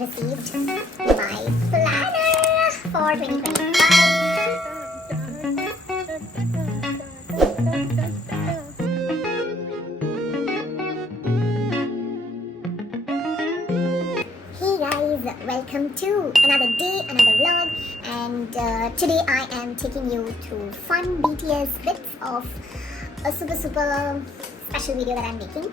received my planner for 2025. Hey guys, welcome to another day, another vlog, and today I am taking you through fun BTS bits of a super special video that I'm making.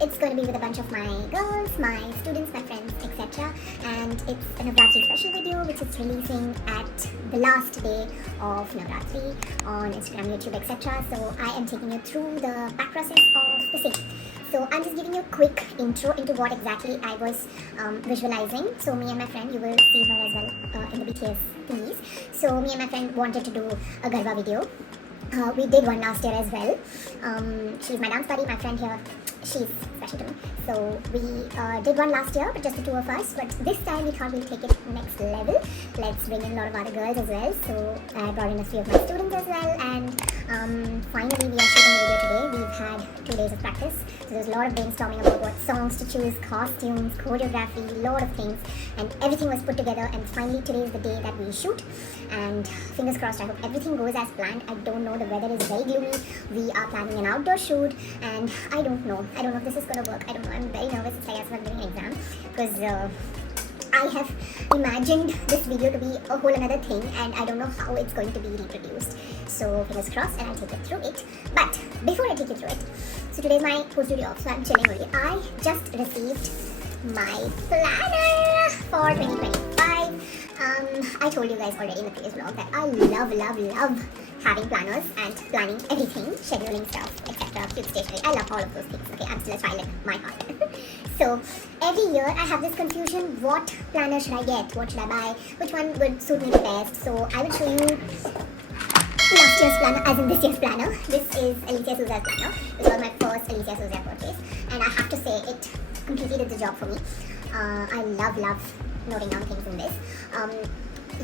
It's going to be with a bunch of my girls, my students, my friends, etc. And it's a Navratri special video which is releasing at the last day of Navratri on Instagram, YouTube, etc. So I am taking you through the back process of the same. So I'm just giving you a quick intro into what exactly I was visualizing. So me and my friend, you will see her as well in the BTS thingies. So me and my friend wanted to do a Garba video. We did one last year as well. She's my dance buddy, my friend here. She's special to me. So we did one last year, but just the two of us. But this time we thought we'll take it next level. Let's bring in a lot of other girls as well. So I brought in a few of my students as well. And finally we are shooting the video today. We've had 2 days of practice. So there's a lot of brainstorming about what songs to choose, costumes, choreography, a lot of things. And everything was put together. And finally today is the day that we shoot. And fingers crossed, I hope everything goes as planned. I don't know, the weather is very gloomy. We are planning an outdoor shoot. And I don't know if this is going to work. I don't know. I'm very nervous. It's like as if I'm doing an exam. Because I have imagined this video to be a whole another thing, and I don't know how it's going to be reproduced. So fingers crossed, and I'll take you through it. But before I take you through it, so today's my post-studio off, so I'm chilling only. I just received my planner for 2025. I told you guys already in the previous vlog that I love having planners and planning everything, scheduling stuff, etc. Cute stationery. I love all of those things. Okay, I'm still a child in my heart. So every year I have this confusion: what planner should I get? What should I buy? Which one would suit me the best? So I will show you last year's planner, as in this year's planner. This is Alicia Souza's planner. This was my first Alicia Souza purchase, and I have to say it completely did the job for me. I love noting down things in this.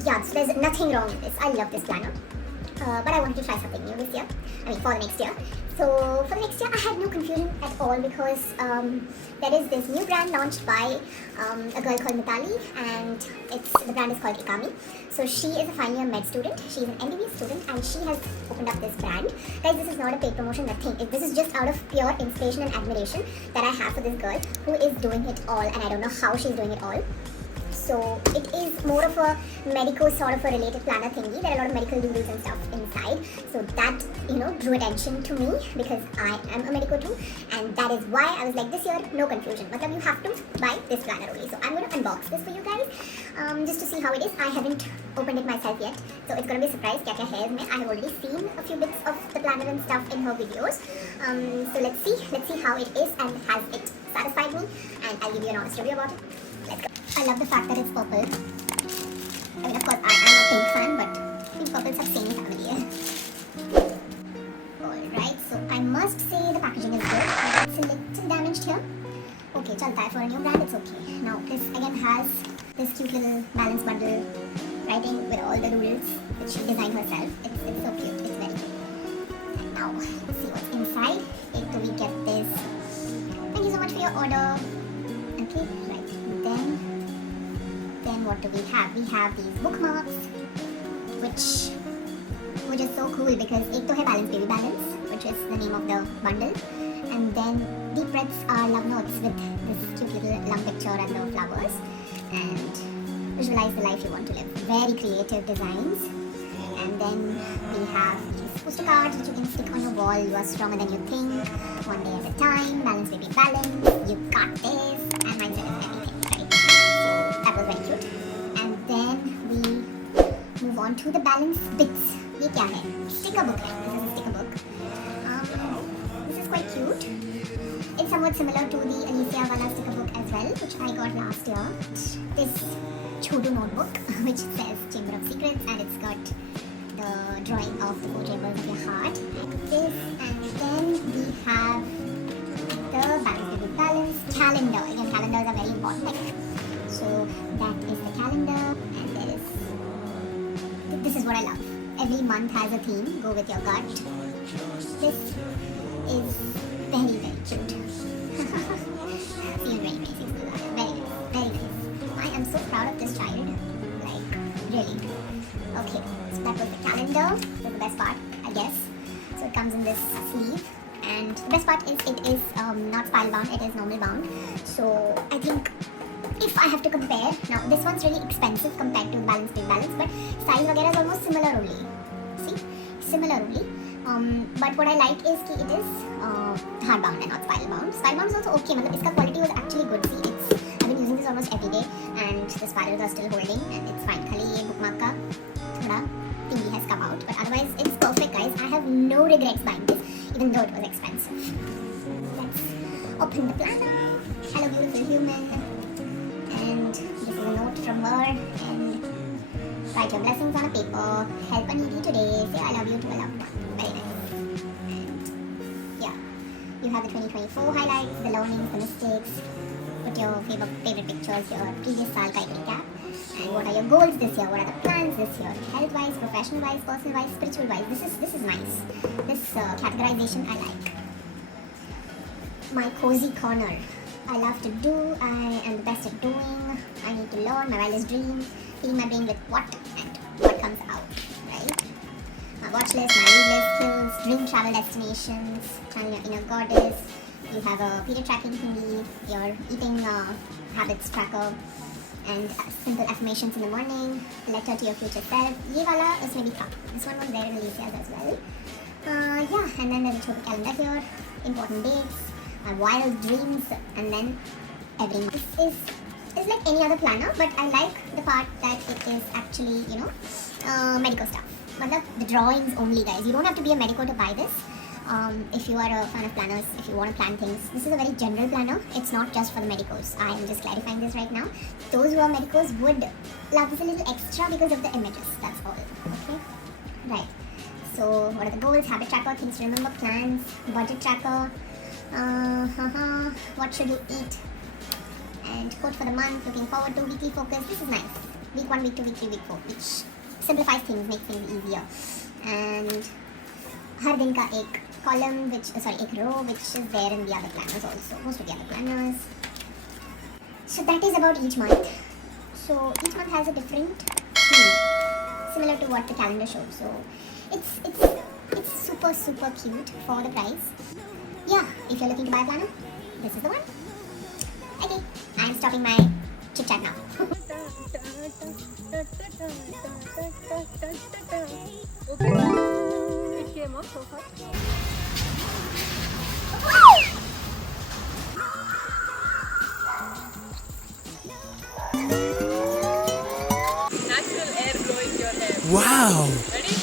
Yeah, so there's nothing wrong with this. I love this planner. But I wanted to try something new this year. For the next year. So for the next year, I had no confusion at all because there is this new brand launched by a girl called Mitali, and the brand is called Ikami. So she is a final year med student. She's an MBBS student, and she has opened up this brand. Guys, this is not a paid promotion, nothing. This is just out of pure inspiration and admiration that I have for this girl who is doing it all, and I don't know how she's doing it all. So it is more of a medico sort of a related planner thingy. There are a lot of medical doodles and stuff inside. So that, drew attention to me because I am a medico too. And that is why I was like, this year, no confusion. But you have to buy this planner only. So I'm going to unbox this for you guys just to see how it is. I haven't opened it myself yet. So it's going to be a surprise. I have already seen a few bits of the planner and stuff in her videos. So let's see how it is, and has it satisfied me. And I'll give you an honest review about it. Let's go. I love the fact that it's purple. Of course, I am a pink fan, but pink purples have same family. Alright, so I must say the packaging is good. It's a little damaged here. Okay, chalta hai. For a new brand, it's okay. Now, this again has this cute little balance bundle writing with all the doodles which she designed herself. It's so cute. It's very cute. And now, let's see what's inside. So we get this. Thank you so much for your order. Okay, right. Then what do we have? We have these bookmarks, which is so cool because ek to hai Balance Baby Balance, which is the name of the bundle, and then deep breaths are love notes with this cute little love picture and the flowers, and visualize the life you want to live. Very creative designs. And then we have these poster cards which you can stick on your wall. You are stronger than you think. One day at a time. Balance Baby Balance. You got this. And mindset is everything, right? So that was very cute. And then we move on to the balance bits. Ye kya hai? Sticker book hai. This is a sticker book. This is quite cute. It's somewhat similar to the Alicia Wala sticker book as well, which I got last year. This Chotu notebook, which says Chamber of Secrets, and it's got the drawing of the 4 chambers of your heart, like this. And then we have the Balance Baby Balance calendar. Again, calendars are very important. So that is the calendar, and this is what I love. Every month has a theme. Go with your gut. This is very cute. Feels very nice. Very nice. proud of this child. Like, really. Okay, so that was the calendar. That's the best part, I guess. So it comes in this sleeve. And the best part is it is not spiral bound, it is normal bound. So I think if I have to compare, now this one's really expensive compared to the Balance Big Balance, but size वगैरह is almost similar only. See, similar only. But what I like is कि it is hard bound and not spiral bound. Spiral bound is also okay. मतलब इसका quality was actually good. See, I've been using this almost every day, and the spirals are still holding, and it's fine. खाली ये bookmark का थोड़ा thingy has come out, but otherwise it's perfect, guys. I have no regrets buying this, even though it was expensive. Let's open the planner. Hello, beautiful human. And this is a note from her. And write your blessings on a paper. Help a needy today. Say I love you to a loved one. Very nice. And yeah, you have the 2024 highlights, the learnings, the mistakes. Put your favorite pictures, your previous saal ka ek recap. And what are your goals this year? What are the plans this year? Health-wise, professional-wise, personal-wise, spiritual-wise. This is nice. This categorization I like. My cozy corner. I love to do. I am the best at doing. I need to learn. My wildest dream. Filling my brain with what and what comes out. Right? My watch list, my read list, skills, dream travel destinations, channeling your inner goddess. You have a period tracking thingy, your eating habits tracker, and simple affirmations in the morning, letter to your future self. Ye wala usme bhi tha. This one was there in Alicia's as well. Yeah, and then there's a chotu calendar here, important dates, my wild dreams, and then everything. This is like any other planner, but I like the part that it is actually, you know, medical stuff. Matlab, the drawings only, guys. You don't have to be a medico to buy this. If you are a fan of planners, if you want to plan things, this is a very general planner. It's not just for the medicos. I am just clarifying this right now. Those who are medicos would love this a little extra because of the images. That's all. Okay? Right. So, what are the goals? Habit tracker, things to remember, plans, budget tracker. What should you eat? And quote for the month, looking forward to, weekly focus. This is nice. Week 1, week 2, week 3, week 4, which simplifies things, makes things easier. And हर दिन का एक column, एक row, which is there in the other planners also, most of the other planners. So that is about each month. So each month has a different theme, similar to what the calendar shows. So it's super cute for the price. Yeah, if you're looking to buy a planner, this is the one. Okay, I'm stopping my chit chat now. It came out so fast. Natural air blowing your hair. Wow! Ready?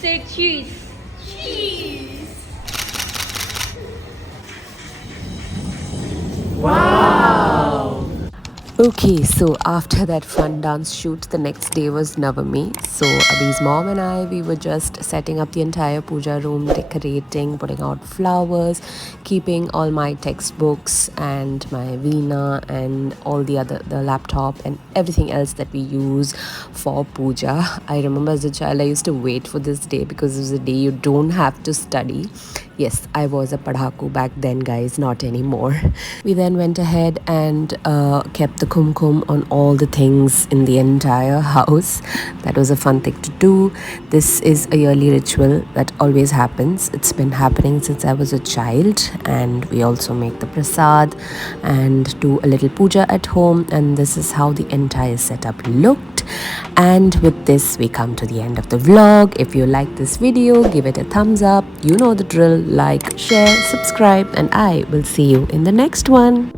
Say cheese. Cheese. Okay, so after that fun dance shoot, the next day was Navami. So Abhi's mom and I, we were just setting up the entire puja room, decorating, putting out flowers, keeping all my textbooks and my veena and all the laptop and everything else that we use for puja. I remember as a child, I used to wait for this day because it was a day you don't have to study. Yes, I was a padhaku back then, guys, not anymore. We then went ahead and kept the kumkum on all the things in the entire house. That was a fun thing to do. This is a yearly ritual that always happens. It's been happening since I was a child, and we also make the prasad and do a little puja at home, and this is how the entire setup looked. And with this, we come to the end of the vlog. If you like this video, give it a thumbs up. You know the drill. Like, share, subscribe, and I will see you in the next one.